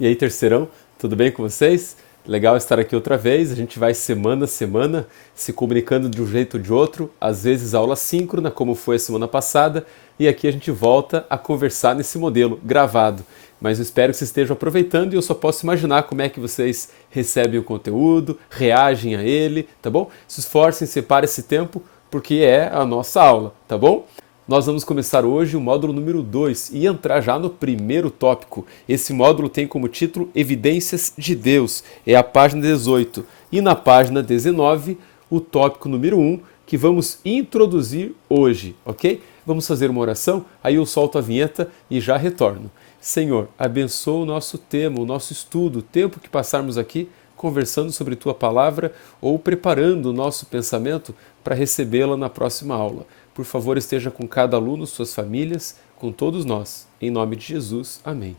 E aí, terceirão, tudo bem com vocês? Legal estar aqui outra vez. A gente vai semana a semana se comunicando de um jeito ou de outro, às vezes aula síncrona, como foi a semana passada, e aqui a gente volta a conversar nesse modelo gravado. Mas eu espero que vocês estejam aproveitando e eu só posso imaginar como é que vocês recebem o conteúdo, reagem a ele, tá bom? Se esforcem, separem esse tempo, porque é a nossa aula, tá bom? Nós vamos começar hoje o módulo número 2 e entrar já no primeiro tópico. Esse módulo tem como título Evidências de Deus, é a página 18. E na página 19, o tópico número 1, que vamos introduzir hoje, ok? Vamos fazer uma oração, aí eu solto a vinheta e já retorno. Senhor, abençoa o nosso tema, o nosso estudo, o tempo que passarmos aqui conversando sobre Tua Palavra ou preparando o nosso pensamento para recebê-la na próxima aula. Por favor, esteja com cada aluno, suas famílias, com todos nós. Em nome de Jesus. Amém.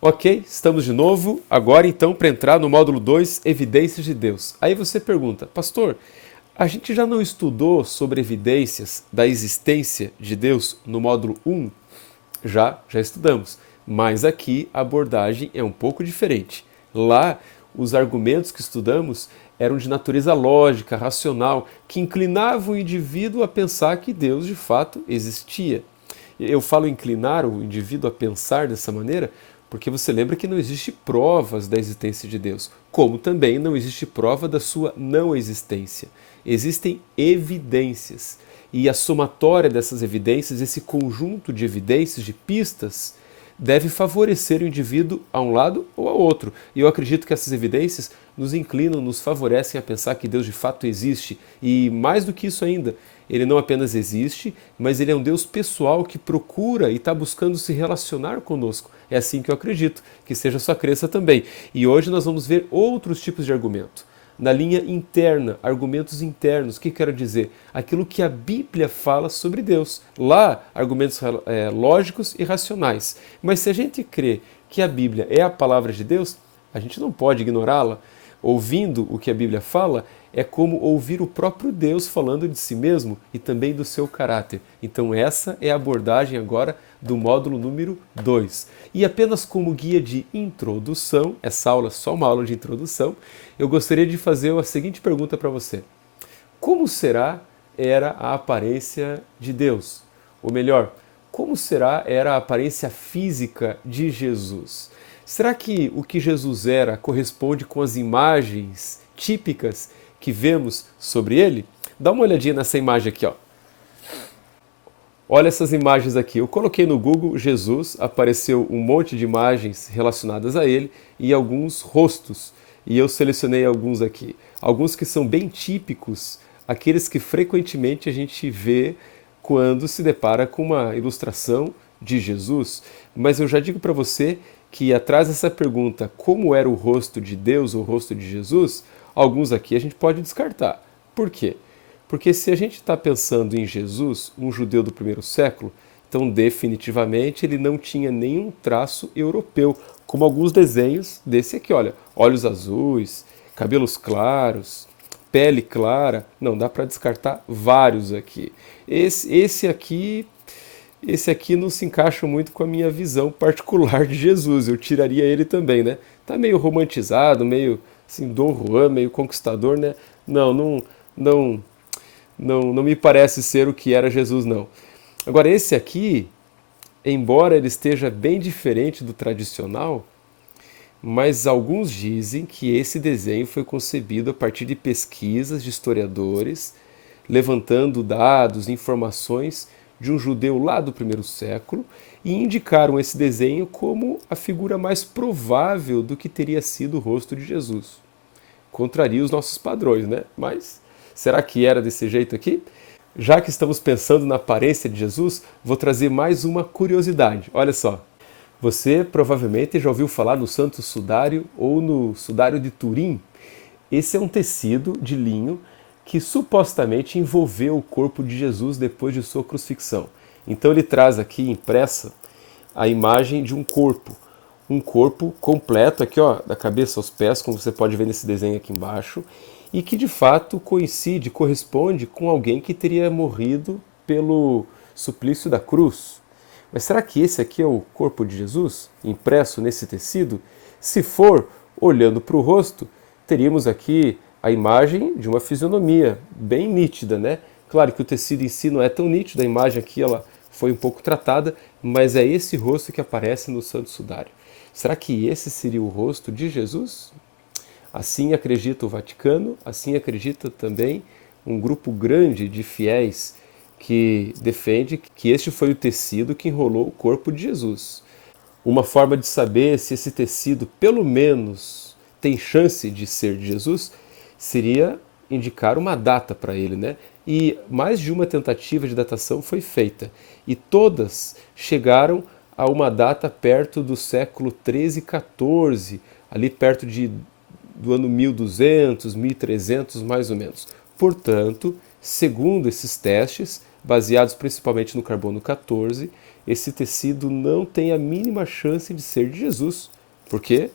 Ok, estamos de novo. Agora então para entrar no módulo 2, Evidências de Deus. Aí você pergunta, pastor, a gente já não estudou sobre evidências da existência de Deus no módulo 1? Já estudamos, mas aqui a abordagem é um pouco diferente. Lá, os argumentos que estudamos eram de natureza lógica, racional, que inclinavam o indivíduo a pensar que Deus de fato existia. Eu falo inclinar o indivíduo a pensar dessa maneira porque você lembra que não existe provas da existência de Deus, como também não existe prova da sua não existência. Existem evidências. E a somatória dessas evidências, esse conjunto de evidências, de pistas, deve favorecer o indivíduo a um lado ou ao outro. E eu acredito que essas evidências nos inclinam, nos favorecem a pensar que Deus de fato existe. E mais do que isso ainda, ele não apenas existe, mas ele é um Deus pessoal que procura e está buscando se relacionar conosco. É assim que eu acredito, que seja a sua crença também. E hoje nós vamos ver outros tipos de argumento. Na linha interna, argumentos internos. O que quero dizer? Aquilo que a Bíblia fala sobre Deus. Lá, argumentos lógicos e racionais. Mas se a gente crê que a Bíblia é a palavra de Deus, a gente não pode ignorá-la. Ouvindo o que a Bíblia fala, é como ouvir o próprio Deus falando de si mesmo e também do seu caráter. Então essa é a abordagem agora do módulo número 2. E apenas como guia de introdução, essa aula é só uma aula de introdução, eu gostaria de fazer a seguinte pergunta para você. Como era a aparência de Deus? Ou melhor, como era a aparência física de Jesus? Será que o que Jesus era corresponde com as imagens típicas que vemos sobre ele? Dá uma olhadinha nessa imagem aqui, ó. Olha essas imagens aqui. Eu coloquei no Google Jesus, apareceu um monte de imagens relacionadas a ele e alguns rostos. E eu selecionei alguns aqui. Alguns que são bem típicos, aqueles que frequentemente a gente vê quando se depara com uma ilustração de Jesus. Mas eu já digo para você que atrás dessa pergunta, como era o rosto de Deus, o rosto de Jesus, alguns aqui a gente pode descartar. Por quê? Porque se a gente está pensando em Jesus, um judeu do primeiro século, então definitivamente ele não tinha nenhum traço europeu, como alguns desenhos desse aqui, olha, olhos azuis, cabelos claros, pele clara, não, dá para descartar vários aqui. Esse aqui não se encaixa muito com a minha visão particular de Jesus, eu tiraria ele também, né? Tá meio romantizado, meio assim, Dom Juan, meio conquistador, né? Não me parece ser o que era Jesus, não. Agora, esse aqui, embora ele esteja bem diferente do tradicional, mas alguns dizem que esse desenho foi concebido a partir de pesquisas de historiadores, levantando dados, informações de um judeu lá do primeiro século, e indicaram esse desenho como a figura mais provável do que teria sido o rosto de Jesus. Contraria os nossos padrões, né? Mas será que era desse jeito aqui? Já que estamos pensando na aparência de Jesus, vou trazer mais uma curiosidade. Olha só. Você provavelmente já ouviu falar no Santo Sudário ou no Sudário de Turim. Esse é um tecido de linho que supostamente envolveu o corpo de Jesus depois de sua crucifixão. Então ele traz aqui impressa a imagem de um corpo. um corpo completo aqui, ó, da cabeça aos pés, como você pode ver nesse desenho aqui embaixo, e que de fato coincide, corresponde com alguém que teria morrido pelo suplício da cruz. Mas será que esse aqui é o corpo de Jesus, impresso nesse tecido? Se for, olhando para o rosto, teríamos aqui a imagem de uma fisionomia bem nítida, né? Claro que o tecido em si não é tão nítido, a imagem aqui ela foi um pouco tratada, mas é esse rosto que aparece no Santo Sudário. Será que esse seria o rosto de Jesus? Assim acredita o Vaticano, assim acredita também um grupo grande de fiéis que defende que este foi o tecido que enrolou o corpo de Jesus. Uma forma de saber se esse tecido, pelo menos, tem chance de ser de Jesus, seria indicar uma data para ele, né? E mais de uma tentativa de datação foi feita, e todas chegaram a uma data perto do século 13 e 14, ali perto do ano 1200, 1300 mais ou menos. Portanto, segundo esses testes, baseados principalmente no carbono 14, esse tecido não tem a mínima chance de ser de Jesus, porque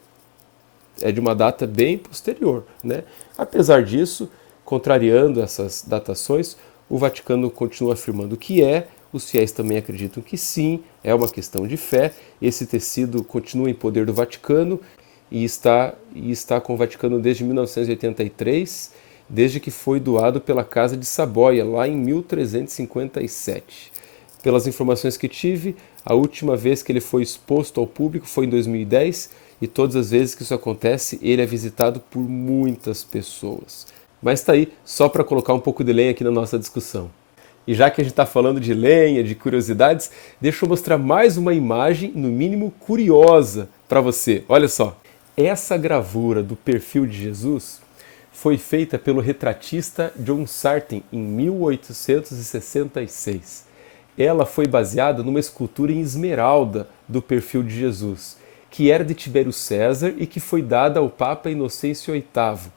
é de uma data bem posterior, né? Apesar disso, contrariando essas datações, o Vaticano continua afirmando que é, os fiéis também acreditam que sim, é uma questão de fé. Esse tecido continua em poder do Vaticano e está com o Vaticano desde 1983, desde que foi doado pela Casa de Saboia, lá em 1357. Pelas informações que tive, a última vez que ele foi exposto ao público foi em 2010, e todas as vezes que isso acontece, ele é visitado por muitas pessoas. Mas está aí, só para colocar um pouco de lenha aqui na nossa discussão. E já que a gente está falando de lenha, de curiosidades, deixa eu mostrar mais uma imagem, no mínimo curiosa, para você. Olha só. Essa gravura do perfil de Jesus foi feita pelo retratista John Sartain em 1866. Ela foi baseada numa escultura em esmeralda do perfil de Jesus, que era de Tibério César e que foi dada ao Papa Inocêncio VIII.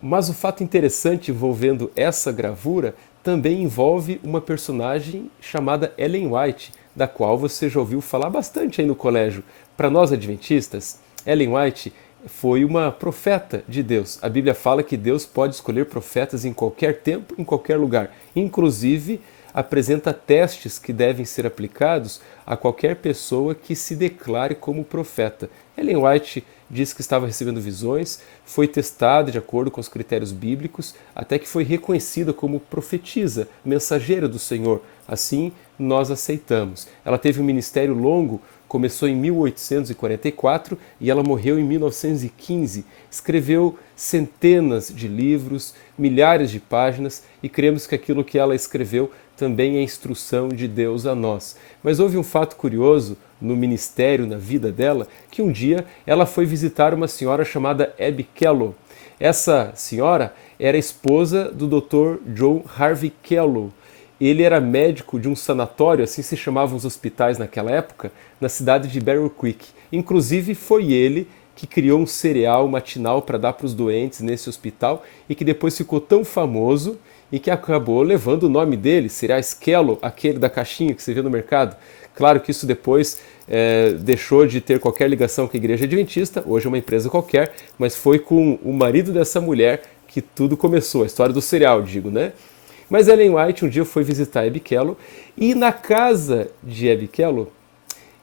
Mas o fato interessante envolvendo essa gravura também envolve uma personagem chamada Ellen White, da qual você já ouviu falar bastante aí no colégio. Para nós adventistas, Ellen White foi uma profeta de Deus. A Bíblia fala que Deus pode escolher profetas em qualquer tempo, em qualquer lugar. Inclusive, apresenta testes que devem ser aplicados a qualquer pessoa que se declare como profeta. Ellen White diz que estava recebendo visões, foi testada de acordo com os critérios bíblicos, até que foi reconhecida como profetisa, mensageira do Senhor. Assim, nós aceitamos. Ela teve um ministério longo, começou em 1844 e ela morreu em 1915. Escreveu centenas de livros, milhares de páginas, e cremos que aquilo que ela escreveu também é instrução de Deus a nós. Mas houve um fato curioso no ministério, na vida dela, que um dia ela foi visitar uma senhora chamada Abby Kellogg. Essa senhora era esposa do Dr. John Harvey Kellogg. Ele era médico de um sanatório, assim se chamavam os hospitais naquela época, na cidade de Bear Creek. Inclusive foi ele que criou um cereal matinal para dar para os doentes nesse hospital e que depois ficou tão famoso e que acabou levando o nome dele, cereais Kellogg, aquele da caixinha que você vê no mercado. Claro que isso depois deixou de ter qualquer ligação com a igreja adventista, hoje é uma empresa qualquer, mas foi com o marido dessa mulher que tudo começou, a história do cereal, digo, né? Mas Ellen White um dia foi visitar Abby Kellogg e na casa de Abby Kellogg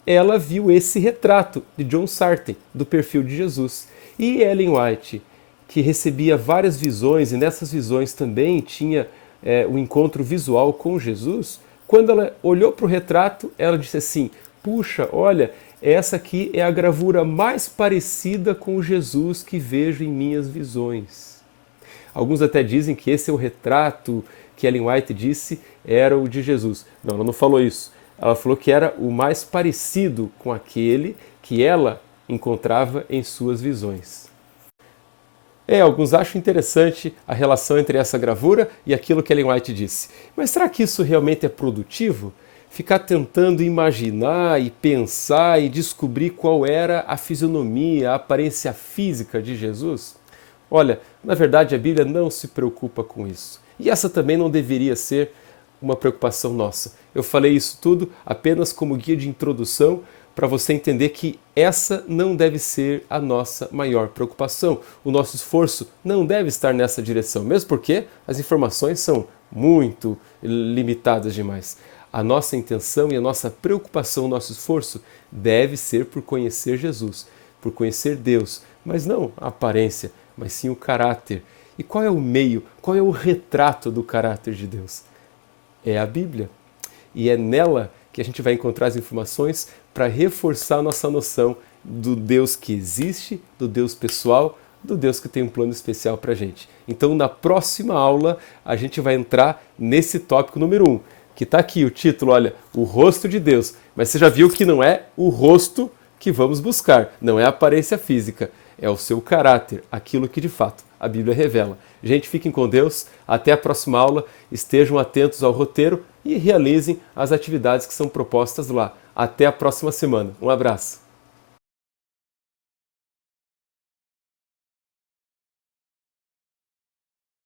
ela viu esse retrato de John Sartain, do perfil de Jesus. E Ellen White, que recebia várias visões e nessas visões também tinha um encontro visual com Jesus, quando ela olhou para o retrato, ela disse assim: puxa, olha, essa aqui é a gravura mais parecida com o Jesus que vejo em minhas visões. Alguns até dizem que esse é o retrato que Ellen White disse era o de Jesus. Não, ela não falou isso. Ela falou que era o mais parecido com aquele que ela encontrava em suas visões. Alguns acham interessante a relação entre essa gravura e aquilo que Ellen White disse. Mas será que isso realmente é produtivo? Ficar tentando imaginar e pensar e descobrir qual era a fisionomia, a aparência física de Jesus? Olha, na verdade a Bíblia não se preocupa com isso. E essa também não deveria ser uma preocupação nossa. Eu falei isso tudo apenas como guia de introdução para você entender que essa não deve ser a nossa maior preocupação. O nosso esforço não deve estar nessa direção, mesmo porque as informações são muito limitadas demais. A nossa intenção e a nossa preocupação, o nosso esforço deve ser por conhecer Jesus, por conhecer Deus, mas não a aparência, mas sim o caráter. E qual é o meio, qual é o retrato do caráter de Deus? É a Bíblia. E é nela que a gente vai encontrar as informações para reforçar a nossa noção do Deus que existe, do Deus pessoal, do Deus que tem um plano especial para a gente. Então, na próxima aula, a gente vai entrar nesse tópico número 1, que está aqui o título, olha, o rosto de Deus. Mas você já viu que não é o rosto que vamos buscar, não é a aparência física, é o seu caráter, aquilo que de fato a Bíblia revela. Gente, fiquem com Deus, até a próxima aula, estejam atentos ao roteiro e realizem as atividades que são propostas lá. Até a próxima semana. Um abraço.